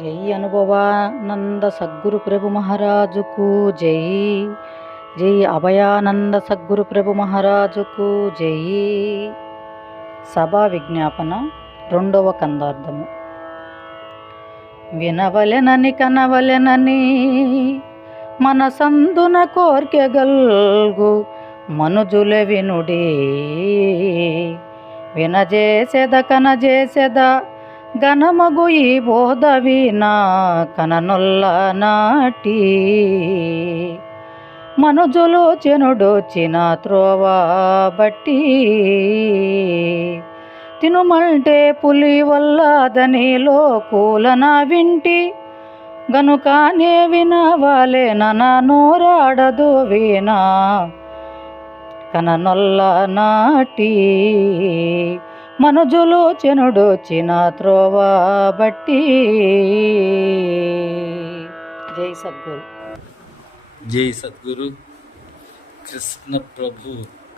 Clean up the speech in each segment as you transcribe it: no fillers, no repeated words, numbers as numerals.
జై అనుభవానంద సద్గురు ప్రభు మహారాజుకు జై. జై అభయానంద సద్గురు ప్రభు మహారాజుకు జై. సభా విజ్ఞాపన రెండవ కందార్థము. వినవలెనని కనవలెనని మనసందున కోర్కెగల్గు మనుజుల వినుడే. వినజేసెద కనజేసెద ఘనమగు ఈ బోధ వీనా కననొల్ల నాటి. మనుజులు చెనుడొచ్చిన త్రోవ బట్టి తినుమంటే పులి వల్లదనిలో కూలన వింటి గనుకానే వినవాలే నన నోరాడదు వీణా కననొల్ల నాటి. మనుజులు చెనుడొచ్చిన త్రోవ బట్టి. జై సద్గురు. జై సద్గురు. కృష్ణ ప్రభు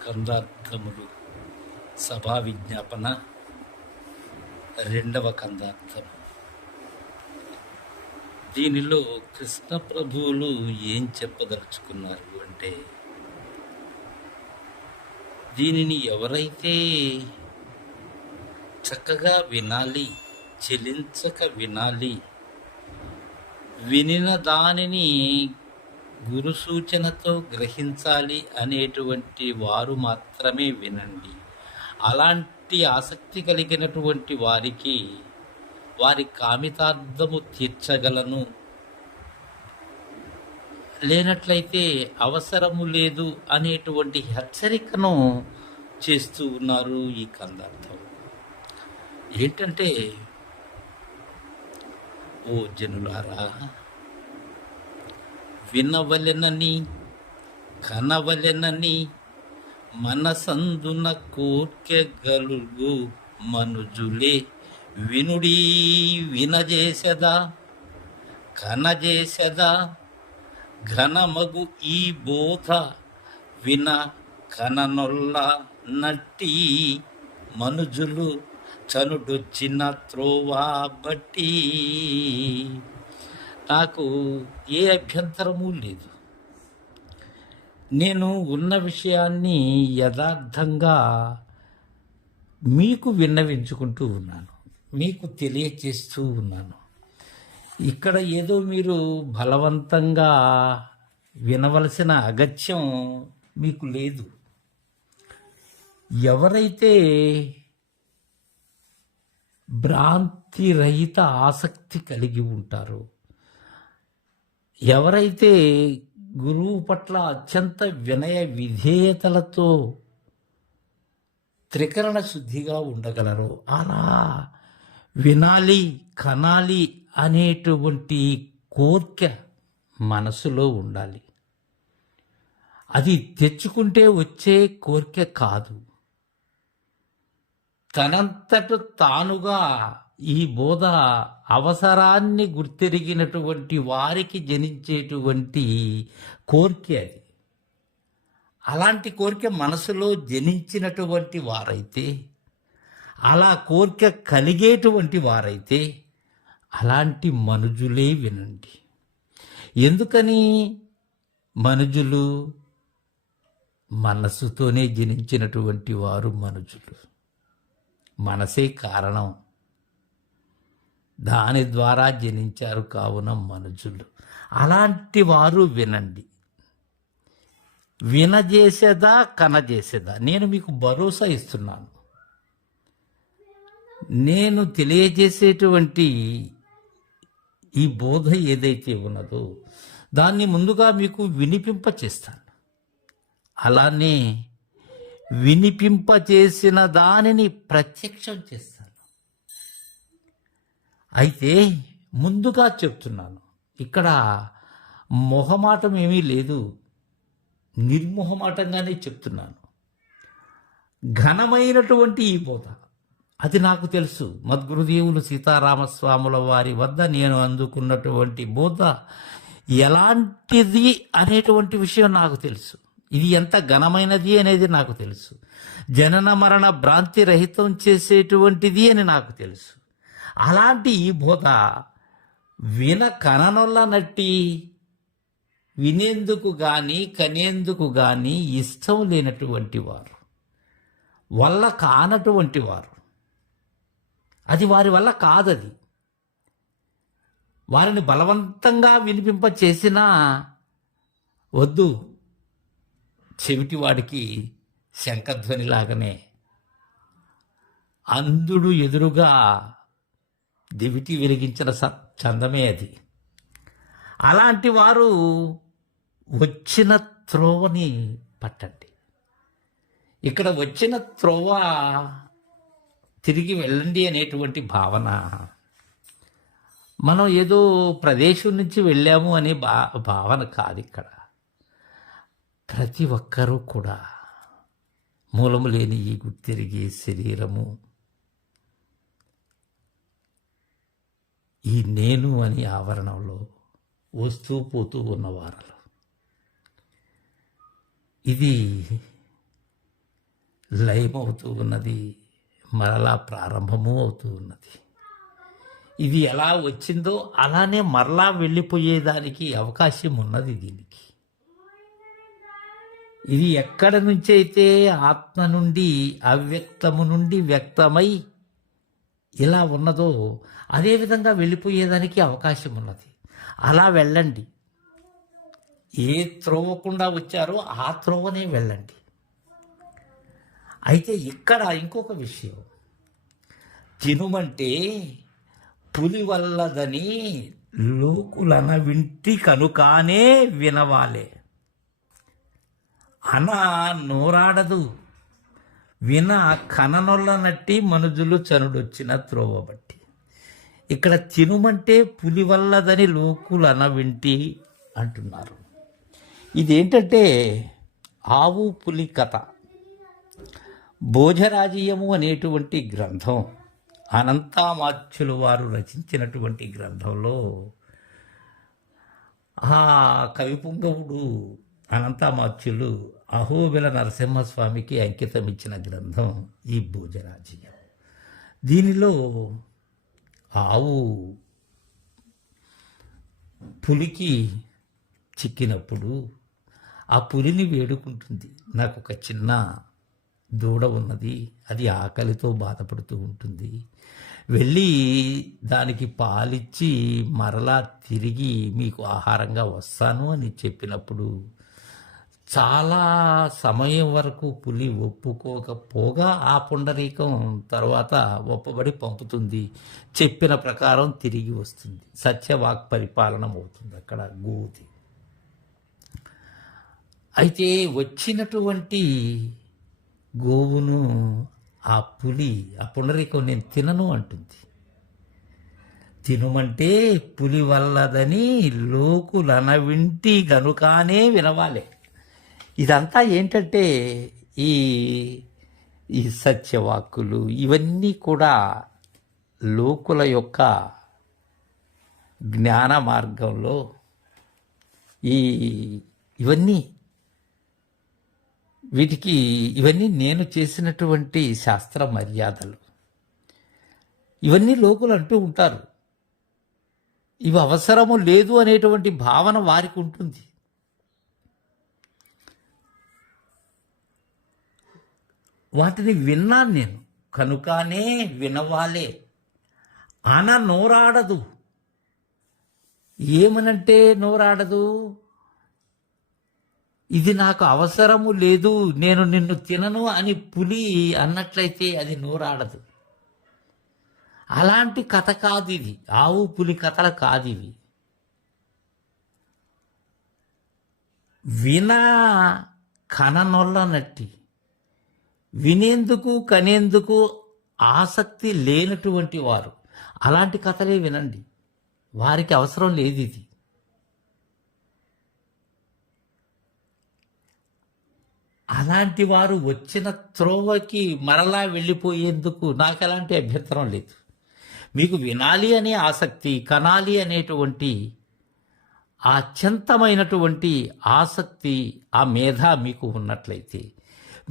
కందార్థములు సభా విజ్ఞాపన రెండవ కందార్థం. దీనిలో కృష్ణ ప్రభువులు ఏం చెప్పదలుచుకున్నారు అంటే, దీనిని ఎవరైతే చక్కగా వినాలి, చెలించక వినాలి, వినిన దానిని గురు సూచనతో గ్రహించాలి అనేటువంటి వారు మాత్రమే వినండి. అలాంటి ఆసక్తి కలిగినటువంటి వారికి వారి కామితార్థము తీర్చగలను, లేనట్లయితే అవసరము లేదు అనేటువంటి హెచ్చరికను చేస్తూ ఉన్నారు ఈ కందార్థం. ఏంటంటే, ఓ జనులారా, వినవలెనని కనవలెనని మనసందున కోర్కెగలుగు మనుజులే వినుడీ. వినజేసెదా కనజేసెదా ఘనమగు ఈ బోధ విన కననొల్ల నట్టి. మనుజులు చనుడొచ్చిన త్రోవా బట్టి. నాకు ఏ అభ్యంతరము లేదు. నేను ఉన్న విషయాన్ని యథార్థంగా మీకు విన్నవించుకుంటూ ఉన్నాను, మీకు తెలియచేస్తూ ఉన్నాను. ఇక్కడ ఏదో మీరు బలవంతంగా వినవలసిన అగత్యం మీకు లేదు. ఎవరైతే భ్రాంతి రహిత ఆసక్తి కలిగి ఉంటారో, ఎవరైతే గురువు పట్ల అత్యంత వినయ విధేయతలతో త్రికరణ శుద్ధిగా ఉండగలరో, అలా వినాలి కనాలి అనేటువంటి కోరిక మనసులో ఉండాలి. అది తెచ్చుకుంటే వచ్చే కోరిక కాదు. తనంతట తానుగా ఈ బోధ అవసరాన్ని గుర్తెరిగినటువంటి వారికి జనించేటువంటి కోరిక అది. అలాంటి కోరిక మనసులో జనించినటువంటి వారైతే, అలా కోరిక కలిగేటువంటి వారైతే అలాంటి మనుజులే వినండి. ఎందుకని? మనుజులు మనసుతోనే జనించినటువంటి వారు మనుజులు. మనసే కారణం, దాని ద్వారా జనించారు కావున మనుజులు. అలాంటి వారు వినండి. వినజేసేదా కనజేసేదా నేను మీకు భరోసా ఇస్తున్నాను. నేను తెలియజేసేటువంటి ఈ బోధ ఏదైతే ఉన్నదో దాన్ని ముందుగా మీకు వినిపింపచేస్తాను. అలానే వినిపింపచేసిన దానిని ప్రత్యక్షం చేస్తాను. అయితే ముందుగా చెప్తున్నాను, ఇక్కడ మొహమాటం ఏమీ లేదు, నిర్మోహమాటంగానే చెప్తున్నాను. ఘనమైనటువంటి ఈ బోధ అది నాకు తెలుసు. మద్గురుదేవులు సీతారామస్వాముల వారి వద్ద నేను అందుకున్నటువంటి బోధ ఎలాంటిది అనేటువంటి విషయం నాకు తెలుసు. ఇది ఎంత ఘనమైనది అనేది నాకు తెలుసు. జనన మరణ భ్రాంతి రహితం చేసేటువంటిది అని నాకు తెలుసు. అలాంటి ఈ బోధ కననొల్ల నట్టి వినేందుకు గాని కనేందుకు గాని ఇష్టం లేనటువంటి వారు, వల్ల కానటువంటి వారు, అది వారి వల్ల కాదది. వారిని బలవంతంగా వినిపింప చేసినా వద్దు, చెవిటివాడికి శంఖధ్వనిలాగానే అంధుడు ఎదురుగా దివిటి వెలిగించిన చందమే అది. అలాంటి వారు వచ్చిన త్రోవని పట్టండి. ఇక్కడ వచ్చిన త్రోవ తిరిగి వెళ్ళండి అనేటువంటి భావన, మనం ఏదో ప్రదేశం నుంచి వెళ్ళాము అనే భావన కాదు. ఇక్కడ ప్రతి ఒక్కరూ కూడా మూలము లేని ఈ గుర్తిరిగే శరీరము, ఈ నేను అనే ఆవరణంలో వస్తూ పోతూ ఉన్నవారలు. ఇది లయమవుతూ ఉన్నది, మరలా ప్రారంభము అవుతూ ఉన్నది. ఇది ఎలా వచ్చిందో అలానే మరలా వెళ్ళిపోయేదానికి అవకాశం ఉన్నది దీనికి. ఇది ఎక్కడి నుంచి అయితే ఆత్మ నుండి అవ్యక్తము నుండి వ్యక్తమై ఇలా ఉన్నదో అదేవిధంగా వెళ్ళిపోయేదానికి అవకాశం ఉన్నది. అలా వెళ్ళండి. ఏ త్రోవకుండా వచ్చారో ఆ త్రోవనే వెళ్ళండి. అయితే ఇక్కడ ఇంకొక విషయం, తినుమంటే పులి వల్లదని లోకులన వింటి కనుకానే వినవాలే, అన నోరాడదు విన కననొల్ల నట్టి మనుజులు చనుడొచ్చిన త్రోవబట్టి. ఇక్కడ తినుమంటే పులి వల్లదని లోకులన వింటి అంటున్నారు. ఇదేంటంటే ఆవు పులి కథ. భోజరాజీయము అనేటువంటి గ్రంథం, అనంతామాత్యులు వారు రచించినటువంటి గ్రంథంలో ఆ కవిపుంగవుడు అనంతామాత్యులు అహోబిల నరసింహస్వామికి అంకితం ఇచ్చిన గ్రంథం ఈ భోజరాజీయం. దీనిలో ఆవు పులికి చిక్కినప్పుడు ఆ పులిని వేడుకుంటుంది, నాకు ఒక చిన్న దూడ ఉన్నది, అది ఆకలితో బాధపడుతూ ఉంటుంది, వెళ్ళి దానికి పాలిచ్చి మరలా తిరిగి మీకు ఆహారంగా వస్తాను అని చెప్పినప్పుడు చాలా సమయం వరకు పులి ఒప్పుకోకపోగా ఆ పుండరీకం తర్వాత ఒప్పబడి పంపుతుంది, చెప్పిన ప్రకారం తిరిగి వస్తుంది. సత్యవాక్ పరిపాలన అవుతుంది అక్కడ గోది. అయితే వచ్చినటువంటి గోవును ఆ పులి, ఆ పుండరీకం నేను తినను అంటుంది. తినుమంటే పులి వల్లదని లోకులన వింటి గనుకానే వినవాలే. ఇదంతా ఏంటంటే ఈ సత్యవాక్కులు ఇవన్నీ కూడా లోకుల యొక్క జ్ఞాన మార్గంలో ఇవన్నీ నేను చేసినటువంటి శాస్త్ర మర్యాదలు. ఇవన్నీ లోకులు అంటూ ఉంటారు. ఇవి అవసరము లేదు అనేటువంటి భావన వారికి ఉంటుంది. వాటిని విన్నాను నేను, కనుకనే వినవాలే. అన నోరాడదు. ఏమనంటే నోరాడదు, ఇది నాకు అవసరము లేదు, నేను నిన్ను తినను అని పులి అన్నట్లయితే అది నోరాడదు. అలాంటి కథ కాదు ఇది, ఆవు పులి కథలు కాదు ఇవి. విన కననొల్లనట్టి, వినేందుకు కనేందుకు ఆసక్తి లేనటువంటి వారు అలాంటి కథలే వినండి, వారికి అవసరం లేదు ఇది. అలాంటి వారు వచ్చిన త్రోవకి మరలా వెళ్ళిపోయేందుకు నాకు ఎలాంటి అభ్యంతరం లేదు. మీకు వినాలి అనే ఆసక్తి, కనాలి అనేటువంటి ఆ అత్యంతమైనటువంటి ఆసక్తి, ఆ మేధ మీకు ఉన్నట్లయితే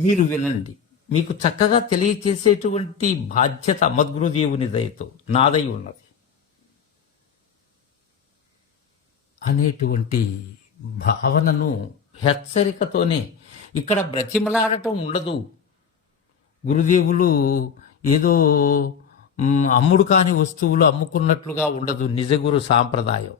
మీరు వినండి. మీకు చక్కగా తెలియచేసేటువంటి బాధ్యత మద్గురుదేవుని దయతో నాదై ఉన్నది. అనేటువంటి భావనను హెచ్చరికతోనే, ఇక్కడ బ్రతిమలాడటం ఉండదు. గురుదేవులు ఏదో అమ్ముడు కాని వస్తువులు అమ్ముకున్నట్లుగా ఉండదు నిజ గురు సాంప్రదాయం.